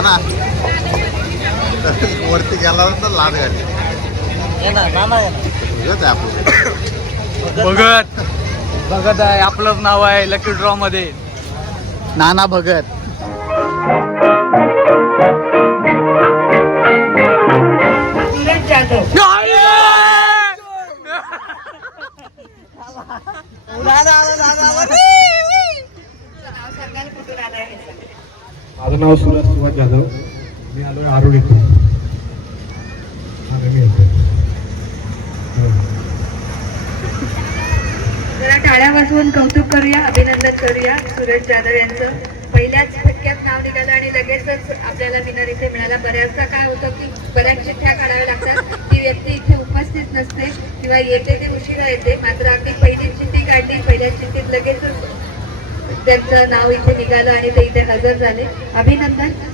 ना वरती गेला तर लाद घातली भगत भगत आहे आपलं नाव आहे लकी ड्रॉ मध्ये नाना भगत. सूरज जाधव माझं नाव सूरज सुभाष जाधव. मी आलोय आरोड इथून. जरा टाळ्या वाजवून कौतुक करूया, अभिनंदन करूया सूरज जाधव यांचं. पहिल्याच फटक्यात नाव निघालं आणि लगेचच आपल्याला विनर इथे मिळाला. बऱ्याचदा काय होतं की बऱ्याच चिठ्ठ्या काढाव्या लागतात, ती व्यक्ती इथे उपस्थित नसते किंवा येते ते उशिरा येते. मात्र अगदी पहिली चिठ्ठी काढली, पहिल्या चिठ्ठीत लगेचच त्यांचं नाव इथे निघालं आणि ते इथे हजर झाले. अभिनंदन.